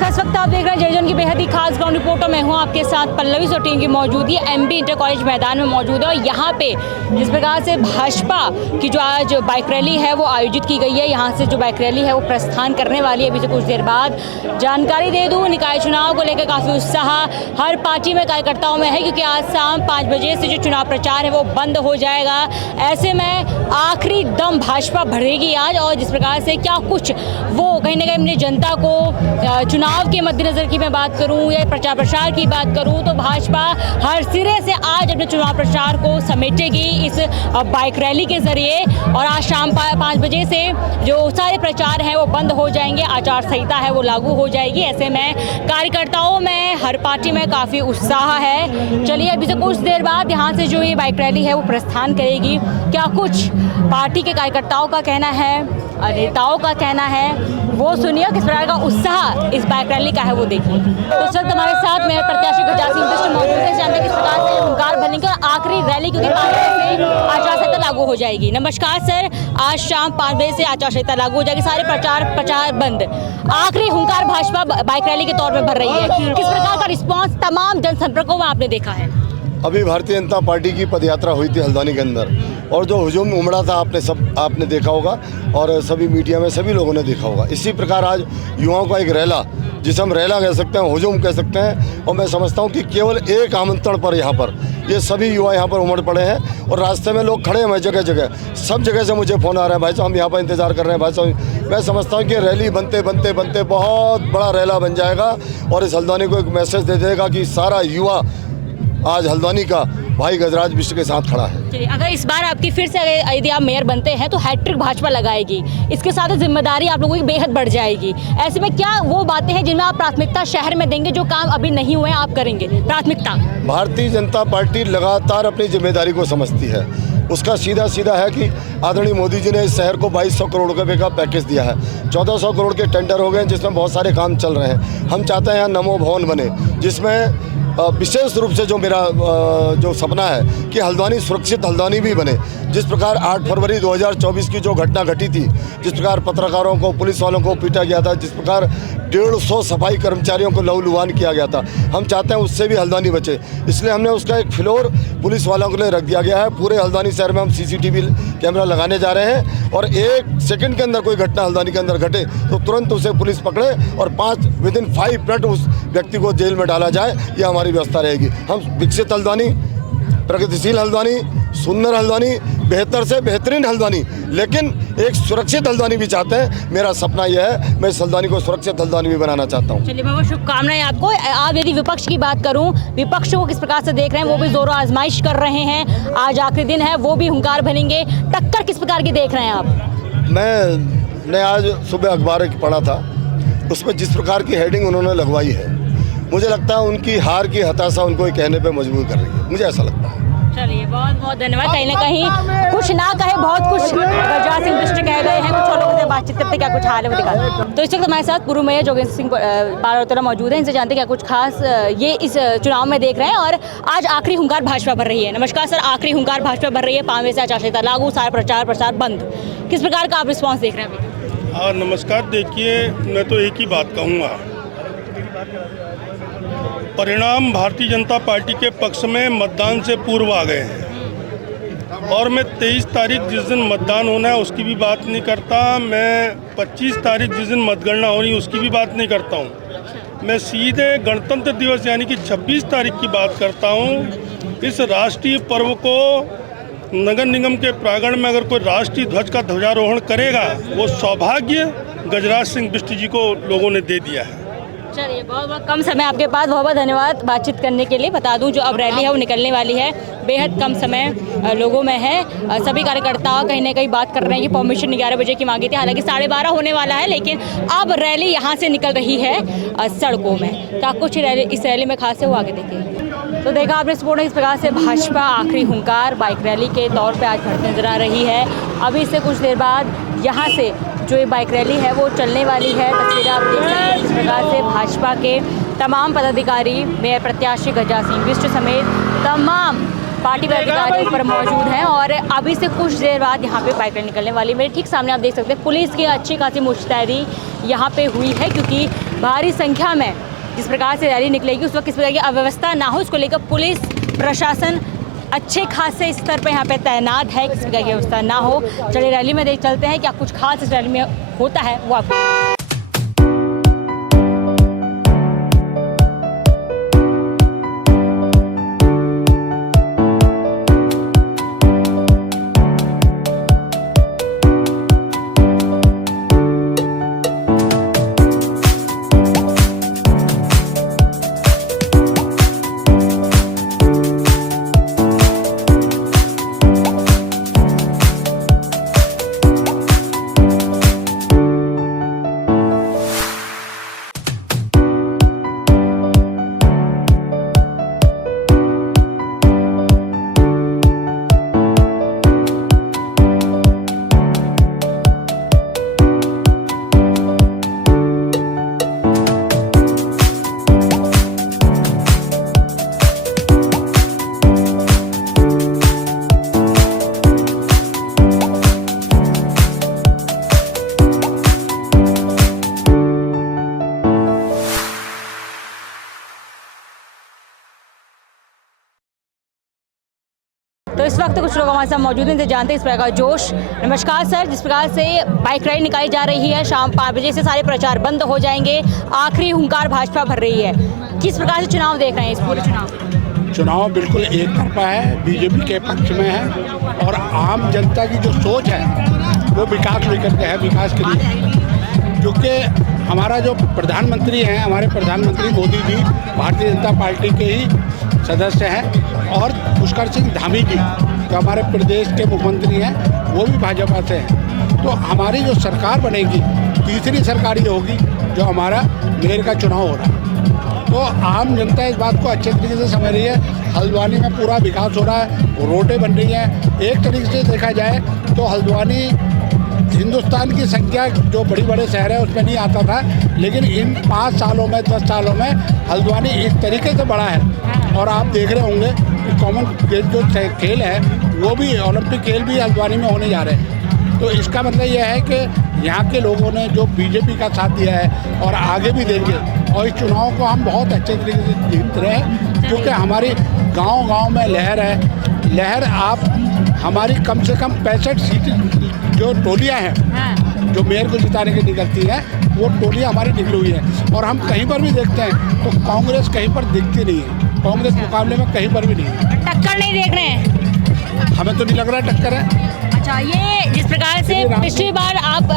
नमस्कार, इस वक्त आप देख रहे हैं जयजन की बेहद ही खास ग्राउंड रिपोर्टर। मैं हूं आपके साथ पल्लवी। सो टीम की मौजूदगी एमबी इंटर कॉलेज मैदान में मौजूद है और यहाँ पे जिस प्रकार से भाजपा की जो आज बाइक रैली है वो आयोजित की गई है, यहाँ से जो बाइक रैली है वो प्रस्थान करने वाली है अभी से कुछ देर बाद। जानकारी दे दूँ, निकाय चुनाव को लेकर काफ़ी उत्साह हर पार्टी में कार्यकर्ताओं में है, क्योंकि आज शाम 5 बजे से जो चुनाव प्रचार है वो बंद हो जाएगा। ऐसे में आखिरी दम भाजपा भरेगी आज, और जिस प्रकार से क्या कुछ वो कहीं ना कहीं अपनी जनता को चुनाव के मद्देनज़र की मैं बात करूं या प्रचार प्रसार की बात करूं तो भाजपा हर सिरे से आज अपने चुनाव प्रचार को समेटेगी इस बाइक रैली के ज़रिए। और आज शाम 5 बजे से जो सारे प्रचार हैं वो बंद हो जाएंगे, आचार संहिता है वो लागू हो जाएगी। ऐसे में कार्यकर्ताओं में हर पार्टी में काफ़ी उत्साह है। चलिए अभी से कुछ देर बाद यहाँ से जो ये बाइक रैली है वो प्रस्थान करेगी। क्या कुछ पार्टी के कार्यकर्ताओं का कहना है, नेताओं का कहना है, वो सुनिए। किस प्रकार का उत्साह इस बाइक रैली का है वो देखिए। तो उस वक्त हमारे साथ मेयर प्रत्याशी गजा सिंह बिष्ट मौजूद है। जानते हैं किस प्रकार से हुंकार भरने का आखिरी रैली, क्योंकि 5 बजे से आचार संहिता लागू हो जाएगी। नमस्कार सर, आज शाम 5 बजे से आचार संहिता लागू हो जाएगी, सारे प्रचार बंद। आखिरी हुंकार भाजपा बाइक रैली के तौर पर भर रही है, किस प्रकार का रिस्पॉन्स तमाम जनसंपर्कों में आपने देखा है? अभी भारतीय जनता पार्टी की पदयात्रा हुई थी हल्द्वानी के अंदर, और जो हुजूम उमड़ा था आपने देखा होगा, और सभी मीडिया में सभी लोगों ने देखा होगा। इसी प्रकार आज युवाओं का एक रैला, जिसे हम रैला कह सकते हैं, हुजूम कह सकते हैं, और मैं समझता हूं कि केवल एक आमंत्रण पर यहाँ पर ये सभी युवा यहाँ पर उमड़ पड़े हैं, और रास्ते में लोग खड़े हैं जगह जगह, सब जगह से मुझे फ़ोन आ रहा है, भाई साहब हम यहाँ पर इंतज़ार कर रहे हैं, भाई साहब। मैं समझता हूँ कि रैली बनते बनते बनते बहुत बड़ा रैला बन जाएगा, और इस हल्द्वानी को एक मैसेज दे देगा कि सारा युवा आज हल्द्वानी का भाई गजराज बिष्ट के साथ खड़ा है। चलिए, अगर इस बार आपकी फिर से यदि आप मेयर बनते हैं तो हैट्रिक भाजपा लगाएगी, इसके साथ जिम्मेदारी आप लोगों की बेहद बढ़ जाएगी। ऐसे में क्या वो बातें हैं जिनमें आप प्राथमिकता शहर में देंगे, जो काम अभी नहीं हुए आप करेंगे प्राथमिकता? भारतीय जनता पार्टी लगातार अपनी जिम्मेदारी को समझती है। उसका सीधा है कि आदरणीय मोदी जी ने इस शहर को 2200 करोड़ रुपए का पैकेज दिया है, 1400 करोड़ के टेंडर हो गए जिसमें बहुत सारे काम चल रहे हैं। हम चाहते हैं यहाँ नमो भवन बने, जिसमें विशेष रूप से जो मेरा जो सपना है कि हल्द्वानी सुरक्षित हल्द्वानी भी बने। जिस प्रकार 8 फरवरी 2024 की जो घटना घटी थी, जिस प्रकार पत्रकारों को, पुलिस वालों को पीटा गया था, जिस प्रकार 150 सफाई कर्मचारियों को लहूलुहान किया गया था, हम चाहते हैं उससे भी हल्द्वानी बचे। इसलिए हमने उसका एक फ्लोर पुलिस वालों के लिए रख दिया गया है। पूरे हल्द्वानी शहर में हम CCTV कैमरा लगाने जा रहे हैं, और 1 सेकंड के अंदर कोई घटना हल्द्वानी के अंदर घटे तो तुरंत उसे पुलिस पकड़े और विदिन 5 मिनट उस व्यक्ति को जेल में डाला जाए। यह हमारी व्यवस्था रहेगी। हम विकसित हल्द्वानी, प्रगतिशील हल्द्वानी, सुंदर हल्द्वानी, बेहतर से बेहतरीन हल्द्वानी, लेकिन एक सुरक्षित हल्द्वानी भी चाहते हैं। मेरा सपना यह है, मैं इस हल्द्वानी को सुरक्षित हल्द्वानी भी बनाना चाहता हूँ। चलिए बहुत शुभकामनाएं आपको। आप यदि विपक्ष की बात करूँ, विपक्ष को किस प्रकार से देख रहे हैं? वो भी जोरों आजमाइश कर रहे हैं, आज आखिरी दिन है, वो भी हुंकार भरेंगे। टक्कर किस प्रकार की देख रहे हैं आप? मैंने आज सुबह अखबार पढ़ा था, उसमें जिस प्रकार की हेडिंग उन्होंने लगवाई है, मुझे लगता है उनकी हार की हताशा उनको ये कहने पे मजबूर कर रही है, मुझे ऐसा लगता है। चलिए बहुत बहुत धन्यवाद। कहीं ना कहीं कुछ ना कहे बहुत कुछ गजा सिंह बिष्ट कह गए हैं। कुछ और लोगों से बातचीत करते क्या कुछ हाल है वो दिखा। तो इस वक्त हमारे साथ पूर्व मेयर जोगेंद्र सिंह बारोतरा मौजूद है, इनसे जानते क्या कुछ खास ये इस चुनाव में देख रहे हैं। और आज आखिरी हुंकार भाजपा भर रही है। नमस्कार सर, आखिरी हुंकार भाजपा भर रही है, 5 बजे से आचार संहिता लागू, सारा प्रचार प्रसार बंद, किस प्रकार का आप रिस्पॉन्स देख रहे हैं अभी? नमस्कार, देखिए मैं तो एक ही बात कहूँगा, परिणाम भारतीय जनता पार्टी के पक्ष में मतदान से पूर्व आ गए हैं, और मैं 23 तारीख जिस दिन मतदान होना है उसकी भी बात नहीं करता, मैं 25 तारीख जिस दिन मतगणना होनी उसकी भी बात नहीं करता हूँ। मैं सीधे गणतंत्र दिवस यानी कि 26 तारीख की बात करता हूँ। इस राष्ट्रीय पर्व को नगर निगम के प्रांगण में अगर कोई राष्ट्रीय ध्वज का ध्वजारोहण करेगा, वो सौभाग्य गजराज सिंह बिष्ट जी को लोगों ने दे दिया है। चलिए बहुत बहुत कम समय आपके पास, बहुत बहुत धन्यवाद बातचीत करने के लिए। बता दूं जो अब रैली है वो निकलने वाली है, बेहद कम समय लोगों में है। सभी कार्यकर्ता कहीं ना कहीं बात कर रहे हैं कि परमिशन 11 बजे की मांगी थी, हालांकि 12:30 होने वाला है, लेकिन अब रैली यहाँ से निकल रही है सड़कों में। क्या कुछ इस रैली में खास है वो आगे देखिए। तो देखा आपने स्पोर्ट, इस प्रकार से भाजपा आखिरी हुंकार बाइक रैली के तौर पर आज भरती नजर आ रही है। अभी से कुछ देर बाद यहाँ से जो ये बाइक रैली है वो चलने वाली है। तस्वीरें आप देख सकते हैं किस प्रकार से भाजपा के तमाम पदाधिकारी, मेयर प्रत्याशी गजा सिंह बिष्ट समेत तमाम पार्टी पदाधिकारी ऊपर मौजूद हैं और अभी से कुछ देर बाद यहाँ पे बाइक रैली निकलने वाली। मेरे ठीक सामने आप देख सकते हैं पुलिस की अच्छी खासी मुस्तैदी यहाँ पे हुई है, क्योंकि भारी संख्या में जिस प्रकार से रैली निकलेगी उस वक्त किस प्रकार की अव्यवस्था ना हो, इसको लेकर पुलिस प्रशासन अच्छे खासे स्तर पे यहाँ पे तैनात है, किसी प्रकार की व्यवस्था ना हो। चलिए रैली में देख चलते हैं क्या कुछ खास इस रैली में होता है वो आपको। तो इस वक्त कुछ लोग हमारे साथ मौजूद हैं जो जानते हैं इस प्रकार का जोश। नमस्कार सर, जिस प्रकार से बाइक रैली निकाली जा रही है शाम 5 बजे से सारे प्रचार बंद हो जाएंगे, आखिरी हुंकार भाजपा भर रही है, किस प्रकार से चुनाव देख रहे हैं इस पूरे चुनाव बिल्कुल एक तरफा है, बीजेपी के पक्ष में है और आम जनता की जो सोच है वो विकास लेकर के है, विकास के लिए। क्योंकि हमारा जो प्रधानमंत्री हैं, हमारे प्रधानमंत्री मोदी जी भारतीय जनता पार्टी के ही सदस्य हैं और पुष्कर सिंह धामी जी जो हमारे प्रदेश के मुख्यमंत्री हैं वो भी भाजपा से हैं। तो हमारी जो सरकार बनेगी तीसरी सरकार ये होगी जो हमारा मेयर का चुनाव हो रहा है। तो आम जनता इस बात को अच्छे तरीके से समझ रही है। हल्द्वानी में पूरा विकास हो रहा है, रोडें बन रही हैं। एक तरीके से देखा जाए तो हल्द्वानी हिंदुस्तान की संख्या जो बड़ी बड़े शहर है उसमें नहीं आता था, लेकिन इन 5 सालों में 10 सालों में हल्द्वानी इस तरीके से बढ़ा है। और आप देख रहे होंगे कि कॉमनवेल्थ जो खेल है वो भी, ओलंपिक खेल भी हल्द्वानी में होने जा रहे हैं। तो इसका मतलब यह है कि यहाँ के लोगों ने जो बीजेपी का साथ दिया है और आगे भी देंगे, और इस चुनाव को हम बहुत अच्छे तरीके से जीत रहे हैं। क्योंकि हमारी गांव-गांव में लहर है। लहर आप हमारी कम से कम 65 सीट जो टोलियाँ हैं जो मेयर को जिताने की निकलती हैं वो टोलियाँ हमारी निकली हुई है। और हम कहीं पर भी देखते हैं तो कांग्रेस कहीं पर दिखती नहीं है, कांग्रेस मुकाबले में कहीं पर भी नहीं है। टक्कर नहीं देख रहे हैं? हमें तो नहीं लग रहा टक्कर है। अच्छा, ये जिस प्रकार से पिछली बार आप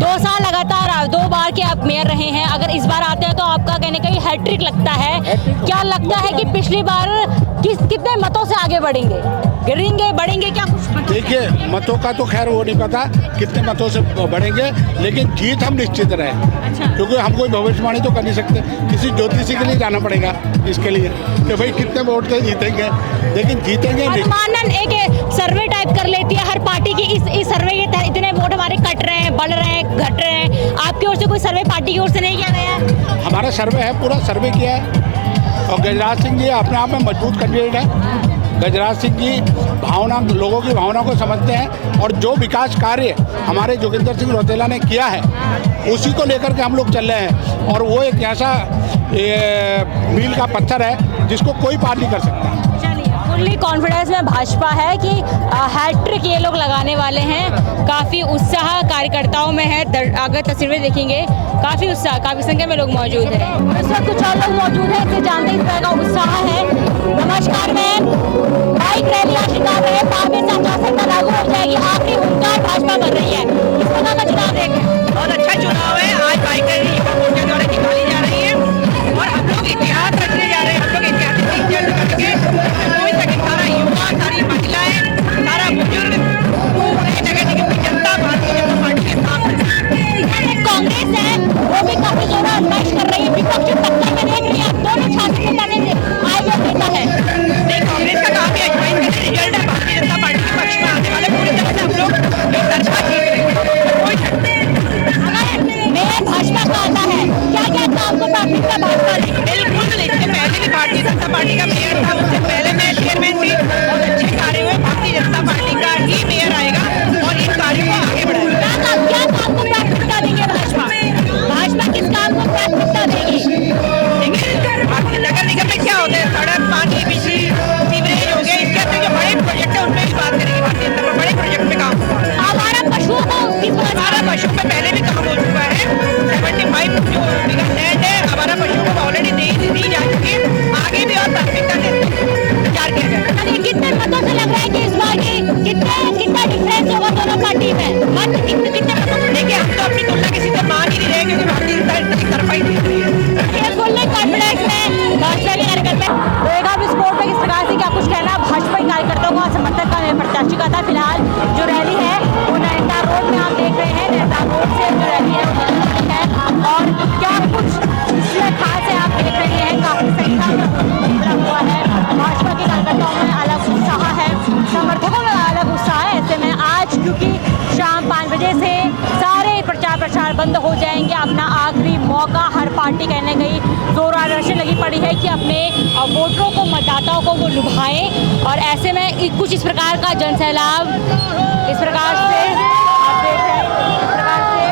2 साल लगातार 2 बार के आप मेयर रहे हैं, अगर इस बार आते हैं तो आपका कहने का हैट्रिक लगता है। क्या लगता है कि पिछली बार कितने मतों से आगे बढ़ेंगे, गिरेंगे, बढ़ेंगे क्या? देखिए, मतों का तो खैर वो नहीं पता कितने मतों से बढ़ेंगे, लेकिन जीत हम निश्चित रहे। अच्छा। क्योंकि हम कोई भविष्यवाणी तो कर नहीं सकते, किसी ज्योतिषी के लिए जाना पड़ेगा इसके लिए कि भाई कितने वोट से जीतेंगे, लेकिन जीतेंगे। अनुमानन एक सर्वे टाइप कर लेती है हर पार्टी की, इस सर्वे के तहत इतने वोट हमारे कट रहे हैं, बढ़ रहे हैं, घट रहे हैं। आपकी ओर से कोई सर्वे पार्टी की ओर से नहीं किया गया है? हमारा सर्वे है, पूरा सर्वे किया है। और गजराज सिंह जी अपने आप में मजबूत कैंडिडेट है। गजराज सिंह जी भावना, लोगों की भावना को समझते हैं और जो विकास कार्य हमारे जोगिंदर सिंह रौतेला ने किया है उसी को लेकर के हम लोग चल रहे हैं। और वो एक ऐसा मील का पत्थर है जिसको कोई पार नहीं कर सकता। फुल्ली कॉन्फिडेंस में भाजपा है कि हैट्रिक ये लोग लगाने वाले हैं। काफ़ी उत्साह कार्यकर्ताओं में है, अगर तस्वीरें देखेंगे काफ़ी उत्साह, काफ़ी संख्या में लोग मौजूद हैं। इस वक्त कुछ और लोग मौजूद हैं, इससे जानते हैं इस तरह का उत्साह है। नमस्कार मैम, बाइक रैली आज निकाल रहे हैं, 5 बजे से आचार लागू हो जाएगी, आखिरी हुंकार भाजपा बन रही है, इस प्रकार का चुनाव देखें। बहुत अच्छा चुनाव है। आज बाइक रैली मोर्चे द्वारा निकाली जा रही है और हम लोग इतिहास रचने जा रहे हैं। हम लोग ऐतिहासिक करके कोई तक सारा युवा, सारी महिलाएं, सारा बुजुर्ग, पूरी जगह जनता भारतीय जनता पार्टी के साथ है। कांग्रेस है वो भी काफी जोर आजमाइश कर रही है, विपक्ष टक्कर में देख रही है, दोनों छात्र आयोग नेता है। नहीं, कांग्रेस का काफी आजमाइश करने रिजल्ट है। भारतीय जनता पार्टी के पक्ष में आने वाले पूरी तरह से हम लोग एक तरफा जीत रहे हैं। आपका टीम है? मत कितने देखिए, हम तो अपनी तुलना किसी से मान ही नहीं रहे, क्योंकि भारतीय जनता एक तरफा ही जीत रही है। फुल कॉन्फिडेंस में भाजपा के कार्यकर्ता रहेगा। अब स्पोर्ट में किस प्रकार से क्या कुछ कहना है भाजपा के कार्यकर्ताओं का, समर्थक का, प्रत्याशी का था। फिलहाल जो रैली है वो नैनीताल रोड में आप देख रहे हैं। नैनीताल रोड से जो रैली है वो निकल रही है और क्या कुछ इसमें खास है आप देख रहे हैं। काफी संख्या में उमड़ा हुआ है। भाजपा के कार्यकर्ताओं में अलग उत्साह है, समर्थकों में अलग उत्साह है। ऐसे में आज क्योंकि शाम 5 बजे से सारे प्रचार बंद हो जाएंगे, अपना आखिरी मौका हर पार्टी कहने गई जोरावर रश लगी पड़ी है कि अपने वोटरों को, मतदाताओं को वो लुभाएं। और ऐसे में कुछ इस प्रकार का जनसैलाब इस प्रकार से आप देख रहे हैं, इस प्रकार से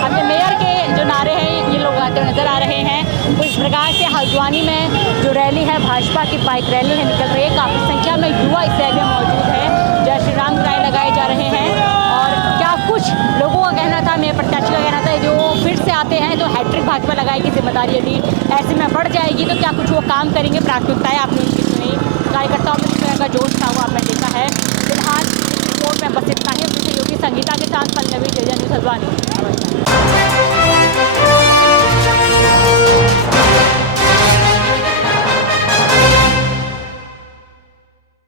अपने मेयर के जो नारे हैं ये लोग आते हुए नजर आ रहे हैं। तो इस प्रकार से हल्द्वानी में जो रैली है भाजपा की बाइक रैली है निकल रही है। काफ़ी संख्या में युवा इस रैली में मौजूद है। जय श्री राम के नारे लगाए जा रहे हैं और क्या कुछ लोगों का कहना था, मेरे प्रत्याशी का कहना था जो फिर से आते हैं तो हैट्रिक भाजपा लगाएगी, जिम्मेदारी यदि ऐसे में बढ़ जाएगी तो क्या कुछ वो काम करेंगे, प्राथमिकताएं आपने उनकी सुनी, कार्यकर्ताओं में किस तरह का जोश था वो आपने देखा है। फिलहाल रिपोर्ट में बस इतना ही। अपनी सहयोगी संगीता के साथ पल्लवी, जय न्यूज़ हल्द्वानी।